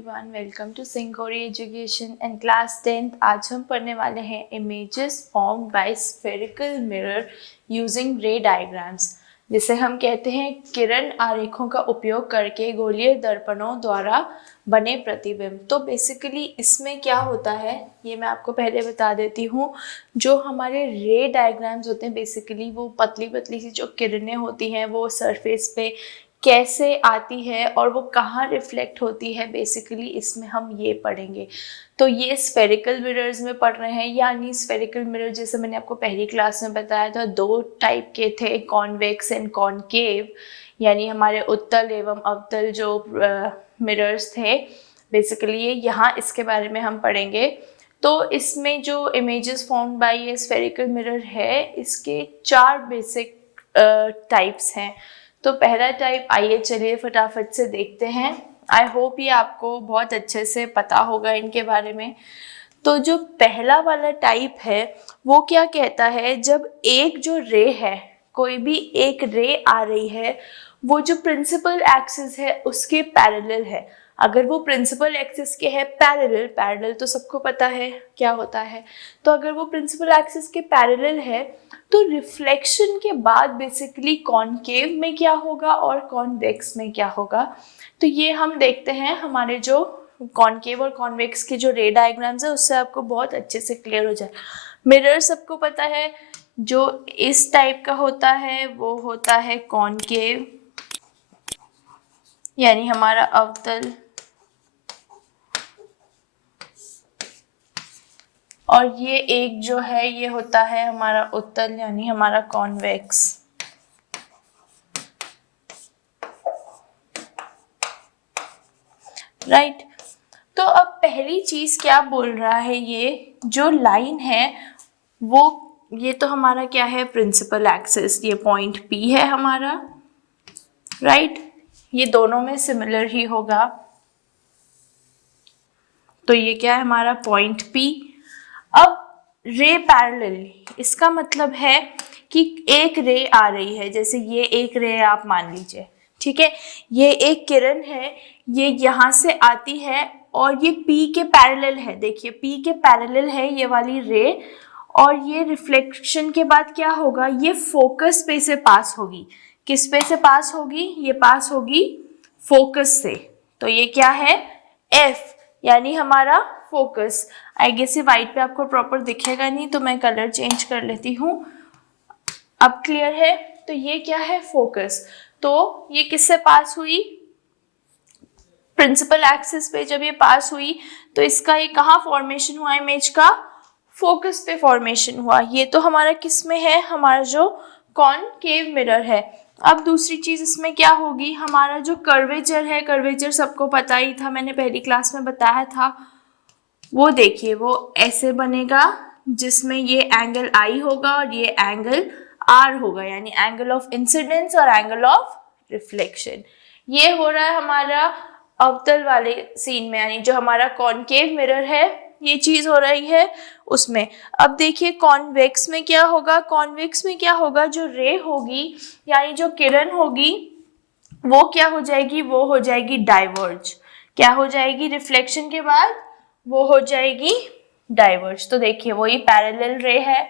Everyone, welcome to Singori education and class 10th। आज हम पढ़ने वाले हैं images formed by spherical mirror using ray diagrams, जिसे हम कहते हैं किरण आरेखों का उपयोग करके गोलीय दर्पणों द्वारा बने प्रतिबिंब। तो बेसिकली इसमें क्या होता है ये मैं आपको पहले बता देती हूँ। जो हमारे रे डायग्राम्स होते हैं बेसिकली वो पतली पतली सी जो किरणें होती हैं वो सरफेस पे कैसे आती है और वो कहाँ रिफ्लेक्ट होती है, बेसिकली इसमें हम ये पढ़ेंगे। तो ये स्फेरिकल मिरर्स में पढ़ रहे हैं, यानी स्फेरिकल मिरर जैसे मैंने आपको पहली क्लास में बताया था दो टाइप के थे, कॉन्वेक्स एंड कॉनकेव, यानी हमारे उत्तल एवं अवतल जो मिरर्स थे बेसिकली ये यहाँ इसके बारे में हम पढ़ेंगे। तो इसमें जो इमेजेस फॉर्म्ड बाय ये स्फेरिकल मिरर है इसके 4 बेसिक टाइप्स हैं। तो पहला टाइप आइए चलिए फटाफट से देखते हैं। आई होप ये आपको बहुत अच्छे से पता होगा इनके बारे में। तो जो पहला वाला टाइप है वो क्या कहता है, जब एक जो रे है, कोई भी एक रे आ रही है, वो जो प्रिंसिपल एक्सिस है उसके पैरेलल है। अगर वो प्रिंसिपल एक्सिस के है पैरेलल तो सबको पता है क्या होता है। तो अगर वो प्रिंसिपल एक्सिस के पैरेलल है तो रिफ्लेक्शन के बाद बेसिकली कॉनकेव में क्या होगा और कॉन्वेक्स में क्या होगा। तो ये हम देखते हैं हमारे जो कॉनकेव और कॉन्वेक्स के जो रे डायग्राम्स है उससे आपको बहुत अच्छे से क्लियर हो जाए। मिरर सबको पता है, जो इस टाइप का होता है वो होता है कॉनकेव, यानी हमारा अवतल, और ये एक जो है ये होता है हमारा उत्तल यानी हमारा कॉन्वेक्स। राइट। तो अब पहली चीज क्या बोल रहा है, ये जो लाइन है वो ये तो हमारा क्या है प्रिंसिपल एक्सिस, ये पॉइंट P है हमारा। राइट। ये दोनों में सिमिलर ही होगा। तो ये क्या है हमारा पॉइंट P। अब रे पैरेलल, इसका मतलब है कि एक रे आ रही है, जैसे ये एक रे आप मान लीजिए, ठीक है, ये एक किरण है, ये यहाँ से आती है और ये P के पैरेलल है। देखिए P के पैरेलल है ये वाली रे, और ये रिफ्लेक्शन के बाद क्या होगा, ये फोकस पे से पास होगी। किस पे से पास होगी, ये पास होगी फोकस से। तो ये क्या है F, यानी हमारा फोकस। आई गेस ये व्हाइट पे आपको प्रॉपर दिखेगा नहीं तो मैं कलर चेंज कर लेती हूँ। अब क्लियर है। तो ये क्या है फोकस। तो ये किससे पास हुई, प्रिंसिपल एक्सिस पे जब ये पास हुई तो इसका ये कहाँ फॉर्मेशन हुआ, इमेज का फोकस पे फॉर्मेशन हुआ। ये तो हमारा किस में है, हमारा जो कॉनकेव मिरर है। अब दूसरी चीज इसमें क्या होगी, हमारा जो कर्वेचर है, कर्वेचर सबको पता ही था, मैंने पहली क्लास में बताया था। वो देखिए वो ऐसे बनेगा जिसमें ये एंगल I होगा और ये एंगल R होगा, यानी एंगल ऑफ इंसिडेंस और एंगल ऑफ रिफ्लेक्शन। ये हो रहा है हमारा अवतल वाले सीन में, यानी जो हमारा कॉनकेव मिरर है ये चीज हो रही है उसमें। अब देखिए कॉन्वेक्स में क्या होगा, कॉन्वेक्स में क्या होगा, जो रे होगी यानी जो किरण होगी वो क्या हो जाएगी, वो हो जाएगी डाइवर्ज। क्या हो जाएगी, रिफ्लेक्शन के बाद वो हो जाएगी डाइवर्ज। तो देखिए वही पैरेलल रे है।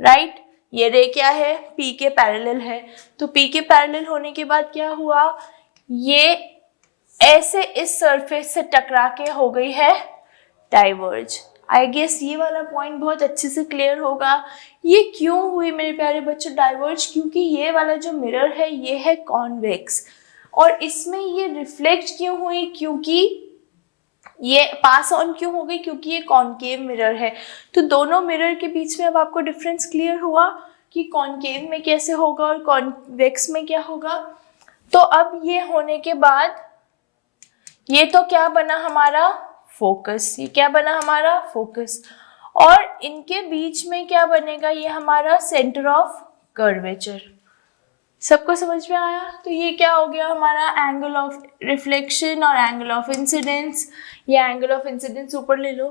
राइट। ये रे क्या है, P के पैरेलल है। तो P के पैरेलल होने के बाद क्या हुआ, ये ऐसे इस सरफेस से टकरा के हो गई है डाइवर्ज। आई गेस ये वाला पॉइंट बहुत अच्छे से क्लियर होगा। ये क्यों हुई मेरे प्यारे बच्चों डाइवर्ज, क्योंकि ये वाला जो मिरर है ये है कॉन्वेक्स, और इसमें ये रिफ्लेक्ट क्यों हुई, क्योंकि ये पास ऑन क्यों हो गई, क्योंकि ये कॉनकेव मिरर है। तो दोनों मिरर के बीच में अब आपको डिफरेंस क्लियर हुआ कि कॉनकेव में कैसे होगा और कॉन्वेक्स में क्या होगा। तो अब ये होने के बाद ये तो क्या बना हमारा फोकस, ये क्या बना हमारा फोकस, और इनके बीच में क्या बनेगा, ये हमारा सेंटर ऑफ कर्वेचर। सबको समझ में आया। तो ये क्या हो गया हमारा एंगल ऑफ रिफ्लेक्शन और एंगल ऑफ इंसिडेंस। ये एंगल ऑफ इंसिडेंस ऊपर ले लो।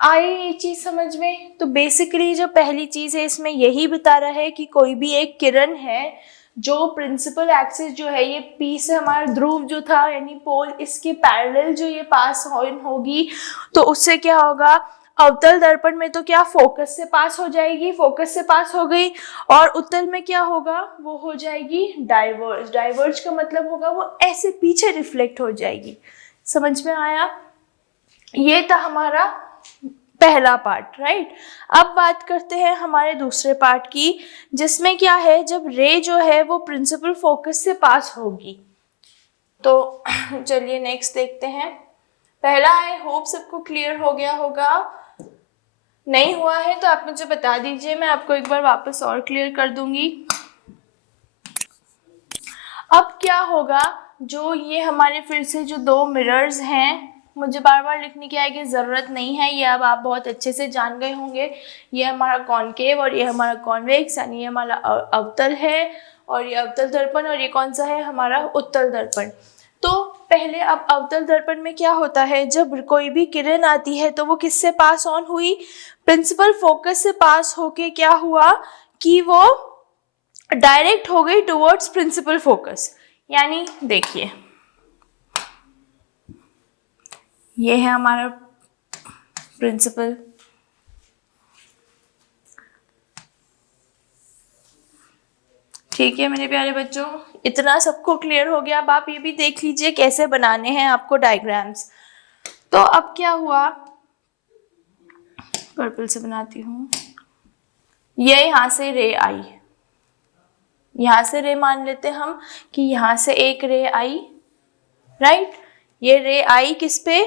आई ये चीज समझ में। तो बेसिकली जो पहली चीज है इसमें यही बता रहा है कि कोई भी एक किरण है जो प्रिंसिपल एक्सिस जो है, ये P से हमारा ध्रुव जो था यानी पोल, इसके पैरेलल जो ये पास ऑन होगी, तो उससे क्या होगा, अवतल दर्पण में तो क्या फोकस से पास हो जाएगी, फोकस से पास हो गई, और उत्तल में क्या होगा, वो हो जाएगी डाइवर्ज। डाइवर्ज का मतलब होगा वो ऐसे पीछे रिफ्लेक्ट हो जाएगी। समझ में आया? ये था हमारा पहला पार्ट, राइट। अब बात करते हैं हमारे दूसरे पार्ट की, जिसमें क्या है, जब रे जो है वो प्रिंसिपल फोकस से पास होगी। तो चलिए नेक्स्ट देखते हैं। पहला आई होप सबको क्लियर हो गया होगा, नहीं हुआ है तो आप मुझे बता दीजिए, मैं आपको एक बार वापस और क्लियर कर दूंगी। अब क्या होगा, जो ये हमारे फिर से जो दो मिरर्स हैं, मुझे बार बार लिखने की आएगी ज़रूरत नहीं है, ये अब आप बहुत अच्छे से जान गए होंगे। ये हमारा कॉनकेव और ये हमारा कॉन्वेक्स, यानी ये हमारा अवतल है, और ये अवतल दर्पण, और ये कौन सा है, हमारा उत्तल दर्पण। तो पहले अब अवतल दर्पण में क्या होता है, जब कोई भी किरण आती है तो वो किससे पास ऑन हुई, प्रिंसिपल फोकस से पास होके क्या हुआ कि वो डायरेक्ट हो गई टुवर्ड्स प्रिंसिपल फोकस। यानी देखिए, ये है हमारा प्रिंसिपल, ठीक है मेरे प्यारे बच्चों, इतना सबको क्लियर हो गया। अब आप ये भी देख लीजिए कैसे बनाने हैं आपको डायग्राम्स। तो अब क्या हुआ, पर्पल से बनाती हूँ, ये यहाँ से रे आई, यहाँ से रे मान लेते हम कि यहाँ से एक रे आई, राइट। ये रे आई किस पे,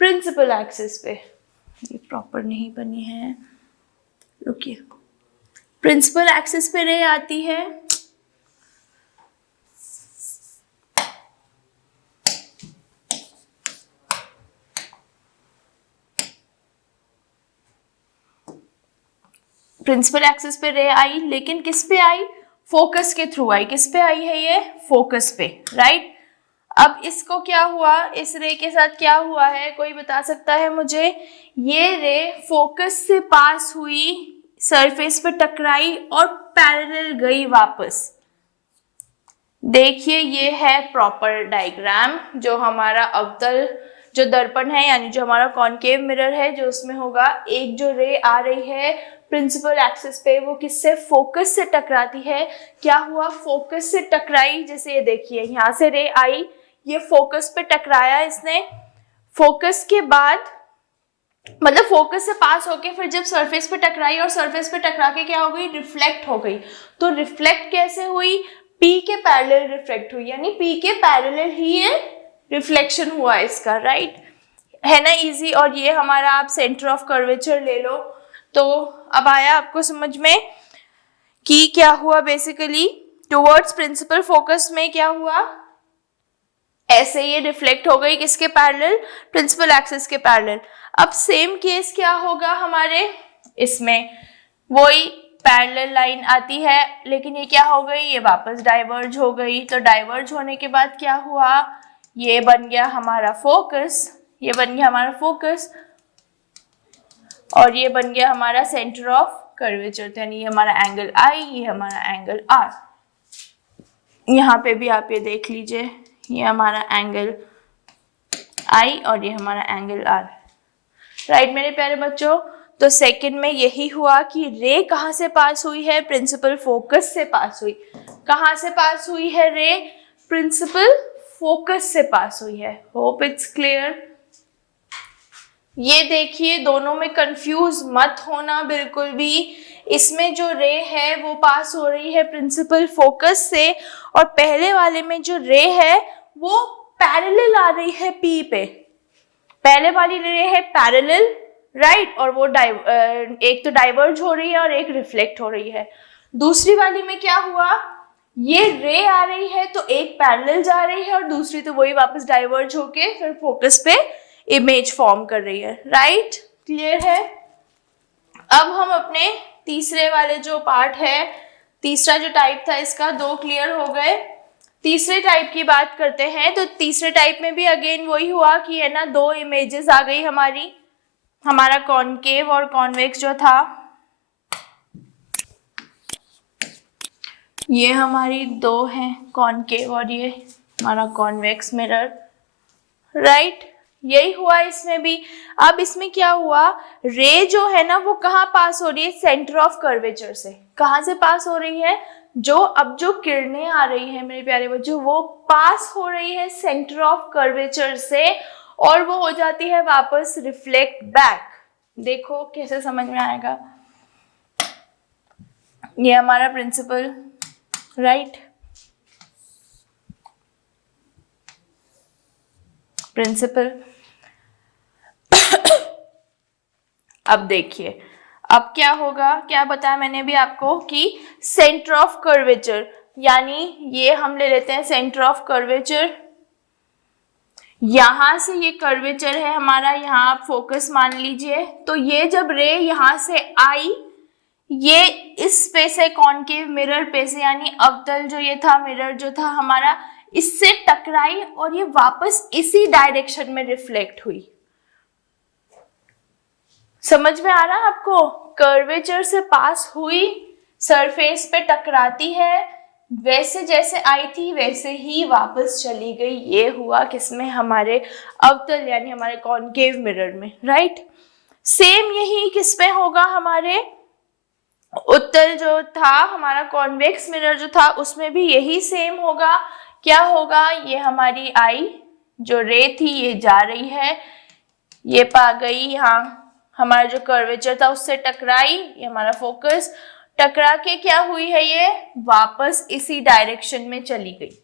प्रिंसिपल एक्सिस पे। ये प्रॉपर नहीं बनी है, रुकिए, प्रिंसिपल एक्सिस पे रे आती है, प्रिंसिपल एक्सिस पे रे आई, लेकिन किस पे आई, फोकस के थ्रू आई। किस पे आई है ये, फोकस पे, राइट। अब इसको क्या हुआ, इस रे के साथ क्या हुआ है, कोई बता सकता है मुझे? ये रे फोकस से पास हुई, सरफेस पे टकराई और पैरेलल गई वापस। देखिए ये है प्रॉपर डायग्राम, जो हमारा अवतल जो दर्पण है, यानी जो हमारा कॉनकेव मिरर है, जो उसमें होगा एक जो रे आ रही है प्रिंसिपल एक्सिस पे, वो किससे, फोकस से टकराती है। क्या हुआ, फोकस से टकराई, जैसे ये देखिए यहाँ से रे आई, ये फोकस पे टकराया इसने, फोकस के बाद मतलब फोकस से पास होके फिर जब सरफेस पे टकराई, और सरफेस पे टकरा के क्या हो गई, रिफ्लेक्ट हो गई। तो रिफ्लेक्ट कैसे हुई, P के पैरेलल रिफ्लेक्ट हुई, यानी P के पैरेलल ही ये रिफ्लेक्शन हुआ इसका, राइट है ना, इजी। और ये हमारा आप सेंटर ऑफ कर्वेचर ले लो। तो अब आया आपको समझ में कि क्या हुआ, बेसिकली टुवर्ड्स प्रिंसिपल फोकस में क्या हुआ, ऐसे ये रिफ्लेक्ट हो गई किसके पैरेलल, प्रिंसिपल एक्सिस के पैरेलल। अब सेम केस क्या होगा हमारे इसमें, वही पैरेलल लाइन आती है, लेकिन ये क्या हो गई, ये वापस डाइवर्ज हो गई। तो डाइवर्ज होने के बाद क्या हुआ, ये बन गया हमारा फोकस, ये बन गया हमारा फोकस, और ये बन गया हमारा सेंटर ऑफ कर्वेचर, यानी ये हमारा एंगल आई, ये हमारा एंगल आर। यहाँ पे भी आप ये देख लीजिए, ये हमारा एंगल आई और ये हमारा एंगल आर, राइट मेरे प्यारे बच्चों। तो सेकंड में यही हुआ कि रे कहाँ से पास हुई है, प्रिंसिपल फोकस से पास हुई। कहाँ से पास हुई है रे, प्रिंसिपल फोकस से पास हुई है। Hope it's clear. ये देखिए, दोनों में कंफ्यूज मत होना बिल्कुल भी। इसमें जो रे है वो पास हो रही है प्रिंसिपल फोकस से, और पहले वाले में जो रे है वो पैरेलल आ रही है P पे। पहले वाली रे है पैरेलल, राइट, और वो एक तो डाइवर्ज हो रही है और एक रिफ्लेक्ट हो रही है। दूसरी वाली में क्या हुआ, ये रे आ रही है तो एक पैरेलल जा रही है और दूसरी तो वही वापस डाइवर्ज होके फिर फोकस पे इमेज फॉर्म कर रही है, राइट क्लियर है। अब हम अपने तीसरे वाले जो पार्ट है, तीसरा जो टाइप था इसका, दो क्लियर हो गए। तीसरे टाइप की बात करते हैं। तो तीसरे टाइप में भी अगेन वही हुआ कि है ना, दो इमेजेस आ गई हमारी, हमारा कॉनकेव और कॉन्वेक्स जो था। ये हमारी दो हैं कॉनकेव और ये हमारा कॉन्वेक्स मिरर, राइट। यही हुआ इसमें भी। अब इसमें क्या हुआ, रे जो है ना वो कहाँ पास हो रही है, सेंटर ऑफ कर्वेचर से। कहाँ से पास हो रही है, जो किरणें आ रही है मेरे प्यारे बच्चों, वो पास हो रही है सेंटर ऑफ कर्वेचर से और वो हो जाती है वापस रिफ्लेक्ट बैक। देखो कैसे समझ में आएगा। ये हमारा प्रिंसिपल, राइट, प्रिंसिपल। अब देखिए अब क्या होगा, क्या बताया मैंने भी आपको कि सेंटर ऑफ कर्वेचर, यानी ये हम ले लेते हैं सेंटर ऑफ कर्वेचर। यहां से ये कर्वेचर है हमारा, यहाँ आप फोकस मान लीजिए। तो ये जब रे यहां से आई, ये इस पे से कॉनकेव मिरर पे से, यानी अवतल जो ये था, मिरर जो था हमारा, इससे टकराई और ये वापस इसी डायरेक्शन में रिफ्लेक्ट हुई। समझ में आ रहा है आपको, कर्वेचर से पास हुई, सरफेस पे टकराती है, वैसे जैसे आई थी वैसे ही वापस चली गई। ये हुआ किसमें, हमारे अवतल यानी हमारे कॉनकेव मिरर में, राइट। सेम यही किस में होगा, हमारे उत्तल जो था हमारा कॉन्वेक्स मिरर जो था उसमें भी यही सेम होगा। क्या होगा, ये हमारी आई जो रे थी ये जा रही है, ये पा गई यहाँ हमारा जो कर्वेचर था उससे टकराई, ये हमारा फोकस, टकरा के क्या हुई है, ये वापस इसी डायरेक्शन में चली गई।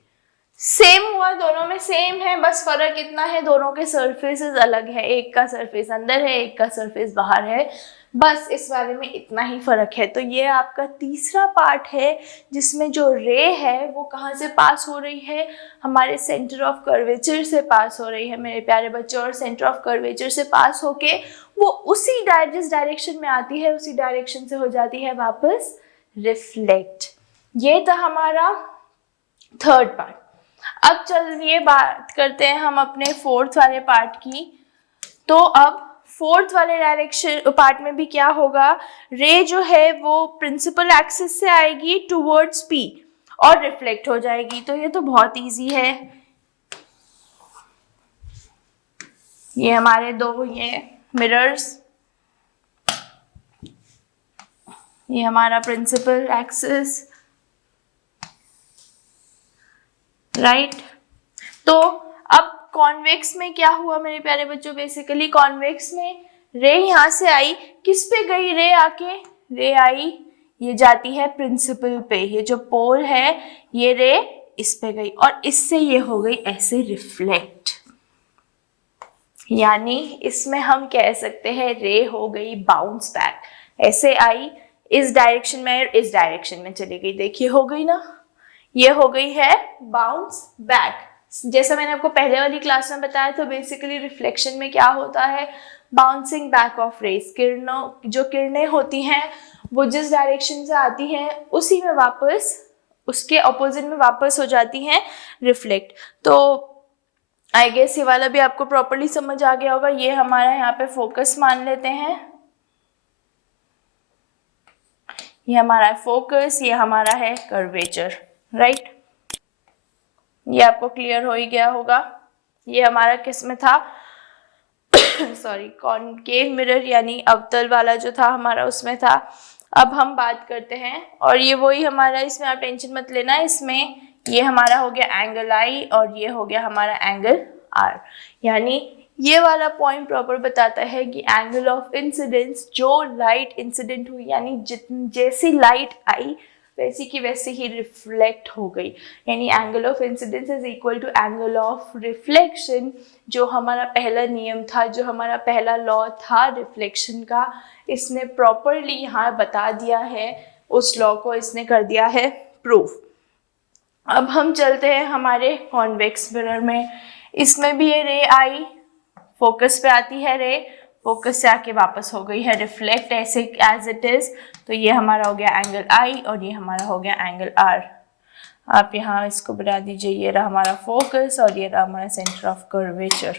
सेम हुआ, दोनों में सेम है, बस फर्क इतना है दोनों के सरफेसेस अलग है, एक का सरफेस अंदर है एक का सरफेस बाहर है, बस इस बारे में इतना ही फर्क है। तो ये आपका तीसरा पार्ट है जिसमें जो रे है वो कहाँ से पास हो रही है, हमारे सेंटर ऑफ कर्वेचर से पास हो रही है मेरे प्यारे बच्चों। और सेंटर ऑफ कर्वेचर से पास होके वो उसी जिस डायरेक्शन में आती है उसी डायरेक्शन से हो जाती है वापस रिफ्लेक्ट। ये था हमारा थर्ड पार्ट। अब चलिए बात करते हैं हम अपने फोर्थ वाले पार्ट की। तो अब फोर्थ वाले डायरेक्शन पार्ट में भी क्या होगा, रे जो है वो प्रिंसिपल एक्सिस से आएगी टुवर्ड्स पी और रिफ्लेक्ट हो जाएगी। तो ये तो बहुत इजी है, ये हमारे दो ये मिरर्स, ये हमारा प्रिंसिपल एक्सिस, राइट। तो अब कॉन्वेक्स में क्या हुआ मेरे प्यारे बच्चों, बेसिकली कॉन्वेक्स में रे यहाँ से आई, किस पे गई रे आके, रे आई ये जाती है प्रिंसिपल पे, ये जो पोल है ये रे इस पे गई और इससे ये हो गई ऐसे रिफ्लेक्ट। यानी इसमें हम कह सकते हैं रे हो गई बाउंस बैक, ऐसे आई इस डायरेक्शन में और इस डायरेक्शन में चली गई। देखिए हो गई ना, ये हो गई है बाउंस बैक। जैसा मैंने आपको पहले वाली क्लास में बताया, तो बेसिकली रिफ्लेक्शन में क्या होता है, बाउंसिंग बैक ऑफ रेज, किरणों जो किरणें होती हैं वो जिस डायरेक्शन से आती हैं उसी में वापस उसके ऑपोजिट में वापस हो जाती हैं रिफ्लेक्ट। तो आई गेस ये वाला भी आपको प्रॉपर्ली समझ आ गया होगा। ये हमारा यहाँ पे फोकस मान लेते हैं, ये हमारा फोकस, ये हमारा है कर्वेचर, राइट। ये आपको क्लियर हो ही गया होगा। ये हमारा किस में था सॉरी, कॉनकेव मिरर यानी अवतल वाला जो था हमारा उसमें था। अब हम बात करते हैं, और ये वही हमारा, इसमें आप टेंशन मत लेना, इसमें ये हमारा हो गया एंगल आई और ये हो गया हमारा एंगल आर। यानी ये वाला पॉइंट प्रॉपर बताता है कि एंगल ऑफ इंसिडेंस, जो लाइट इंसिडेंट हुई यानी जैसी लाइट आई वैसी की वैसे ही रिफ्लेक्ट हो गई, यानी angle of incidence is equal to angle of reflection. जो हमारा पहला नियम था, जो हमारा पहला लॉ था रिफ्लेक्शन का, इसने प्रॉपरली यहाँ बता दिया है, उस लॉ को इसने कर दिया है प्रूफ। अब हम चलते हैं हमारे कॉन्वेक्स मिरर में। इसमें भी ये रे आई, फोकस पे आती है रे, फोकस से आके वापस हो गई है रिफ्लेक्ट ऐसे एज इट इज। तो ये हमारा हो गया एंगल आई और ये हमारा हो गया एंगल आर। आप यहाँ इसको बना दीजिए, ये रहा हमारा फोकस और ये रहा हमारा सेंटर ऑफ कर्वेचर।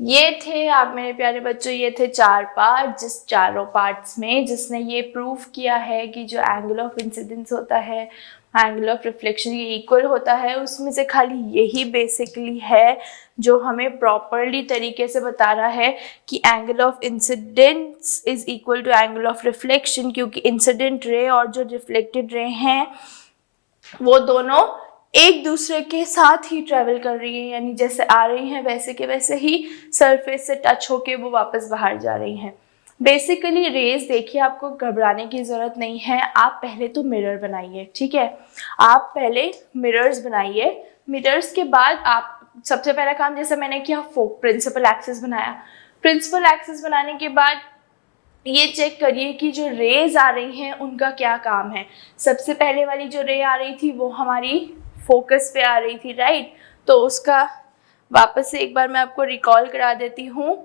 ये थे आप मेरे प्यारे बच्चों, ये थे 4 पार्ट, जिस चारों पार्ट्स में जिसने ये प्रूव किया है कि जो एंगल ऑफ इंसिडेंस होता है, एंगल ऑफ रिफ्लेक्शन ये इक्वल होता है। उसमें से खाली यही बेसिकली है जो हमें प्रॉपरली तरीके से बता रहा है कि angle of incidence is equal to angle of reflection, क्योंकि इंसिडेंट रे और जो रिफ्लेक्टेड रे हैं वो दोनों एक दूसरे के साथ ही ट्रेवल कर रही है, यानी जैसे आ रही हैं वैसे के वैसे ही सरफेस से टच होके वो वापस बाहर जा रही हैं। बेसिकली रेज देखिए, आपको घबराने की ज़रूरत नहीं है। आप पहले तो मिरर बनाइए, ठीक है। आप पहले मिरर्स बनाइए। मिरर्स के बाद आप सबसे पहला काम जैसे मैंने किया, प्रिंसिपल एक्सिस बनाया। प्रिंसिपल एक्सिस बनाने के बाद ये चेक करिए कि जो रेज आ रही हैं उनका क्या काम है। सबसे पहले वाली जो रे आ रही थी वो हमारी फोकस पे आ रही थी, राइट। तो उसका वापस से एक बार मैं आपको रिकॉल करा देती हूँ।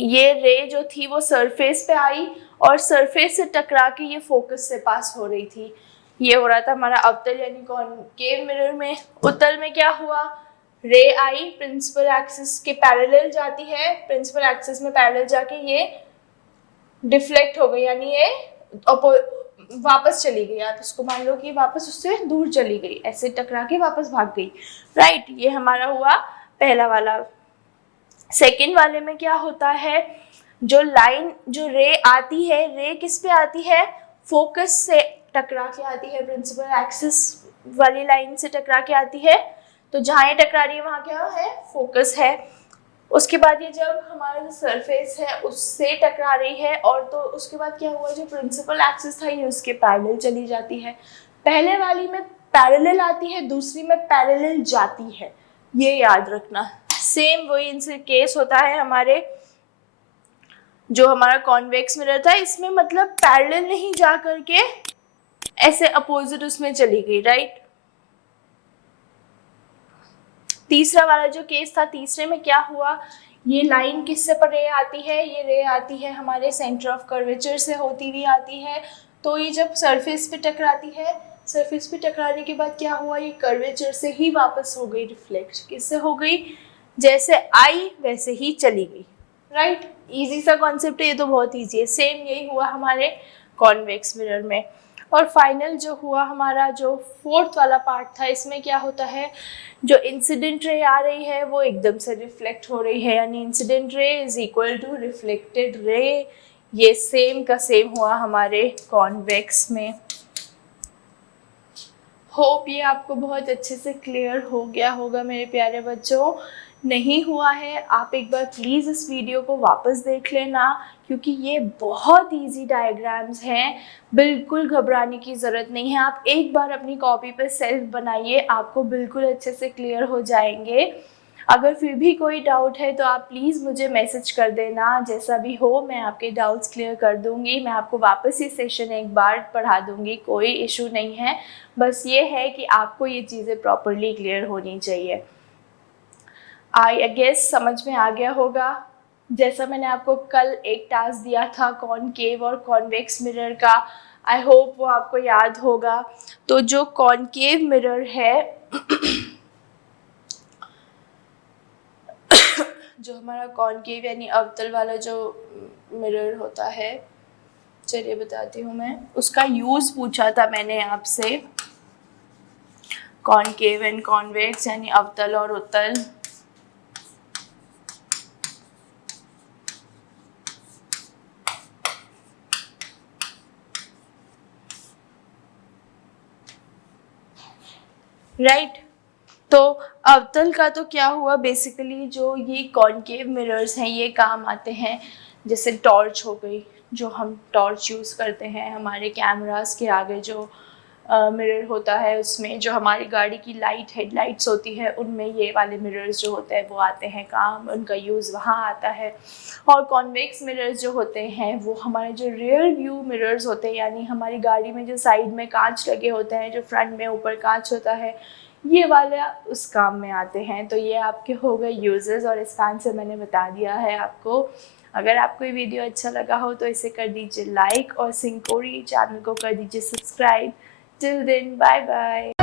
ये रे जो थी वो सरफेस पे आई और सरफेस से टकरा के ये फोकस से पास हो रही थी। ये हो रहा था हमारा अवतल यानी कॉनकेव मिरर में। उत्तल में क्या हुआ, रे आई, प्रिंसिपल एक्सिस के पैरेलल जाती है, प्रिंसिपल एक्सिस में पैरेलल जाके ये डिफ्लेक्ट हो गई, यानी ये वापस चली गई। आप इसको मान लो कि वापस उससे दूर चली गई, ऐसे टकरा के वापस भाग गई, राइट। ये हमारा हुआ पहला वाला। सेकंड वाले में क्या होता है, जो लाइन जो रे आती है, रे किस पे आती है, फोकस से टकरा के आती है, प्रिंसिपल एक्सिस वाली लाइन से टकरा के आती है। तो जहाँ ये टकरा रही है वहाँ क्या है, फोकस है। उसके बाद ये जब हमारा जो सरफेस है उससे टकरा रही है, और तो उसके बाद क्या हुआ, जो प्रिंसिपल एक्सिस था ये उसके पैरेलल चली जाती है। पहले वाली में पैरेलल आती है, दूसरी में पैरेलल जाती है, ये याद रखना। सेम वही इनसे केस होता है हमारे जो हमारा कॉन्वेक्स मिरर था, इसमें मतलब पैरेलल नहीं जा करके ऐसे अपोजिट उसमें चली गई, राइट। तीसरा वाला जो केस था, तीसरे में क्या हुआ, ये लाइन किससे पर रे आती है, ये रे आती है हमारे सेंटर ऑफ कर्वेचर से होती हुई आती है। तो ये जब सरफेस पे टकराती है, सरफेस पे टकराने के बाद क्या हुआ, ये कर्वेचर से ही वापस हो गई रिफ्लेक्ट। किससे हो गई, जैसे आई वैसे ही चली गई, राइट। इजी सा कॉन्सेप्ट है, ये तो बहुत इजी है। सेम यही हुआ हमारे कॉन्वेक्स मिरर में। और फाइनल जो हुआ हमारा जो फोर्थ वाला पार्ट था, इसमें क्या होता है, जो इंसिडेंट रे आ रही है वो एकदम से रिफ्लेक्ट हो रही है, यानी incident ray is equal to reflected ray. ये सेम का सेम हुआ हमारे कॉन्वेक्स में। होप ये आपको बहुत अच्छे से क्लियर हो गया होगा मेरे प्यारे बच्चों। नहीं हुआ है, आप एक बार प्लीज़ इस वीडियो को वापस देख लेना, क्योंकि ये बहुत इजी डायग्राम्स हैं, बिल्कुल घबराने की ज़रूरत नहीं है। आप एक बार अपनी कॉपी पे सेल्फ बनाइए, आपको बिल्कुल अच्छे से क्लियर हो जाएंगे। अगर फिर भी कोई डाउट है तो आप प्लीज़ मुझे मैसेज कर देना, जैसा भी हो मैं आपके डाउट्स क्लियर कर दूंगी। मैं आपको वापस ये सेशन एक बार पढ़ा दूंगी, कोई इशू नहीं है। बस ये है कि आपको ये चीज़ें प्रॉपरली क्लियर होनी चाहिए। आई गेस समझ में आ गया होगा। जैसा मैंने आपको कल एक टास्क दिया था कॉनकेव और कॉन्वेक्स मिरर का, आई होप वो आपको याद होगा। तो जो कॉनकेव मिरर है जो हमारा कॉनकेव यानी अवतल वाला जो मिरर होता है, चलिए बताती हूँ मैं, उसका यूज़ पूछा था मैंने आपसे। कॉनकेव एंड कॉन्वेक्स यानी अवतल और उत्तल। राइट तो अवतल का तो क्या हुआ, बेसिकली जो ये कॉनकेव मिरर्स हैं ये काम आते हैं, जैसे टॉर्च हो गई, जो हम टॉर्च यूज़ करते हैं हमारे कैमरास के आगे, जो मिरर होता है उसमें, जो हमारी गाड़ी की हेडलाइट्स होती है उनमें ये वाले मिरर्स जो होते हैं वो आते हैं काम, उनका यूज़ वहाँ आता है। और कॉन्वेक्स मिरर्स जो होते हैं वो हमारे जो रियर व्यू मिरर्स होते हैं, यानी हमारी गाड़ी में जो साइड में कांच लगे होते हैं, जो फ्रंट में ऊपर कांच होता है, ये वाले उस काम में आते हैं। तो ये आपके हो गए यूजेस, और इसका आंसर मैंने बता दिया है आपको। अगर आपको ये वीडियो अच्छा लगा हो तो इसे कर दीजिए लाइक, और सिंकोरी चैनल को कर दीजिए subscribe. Till then, bye bye.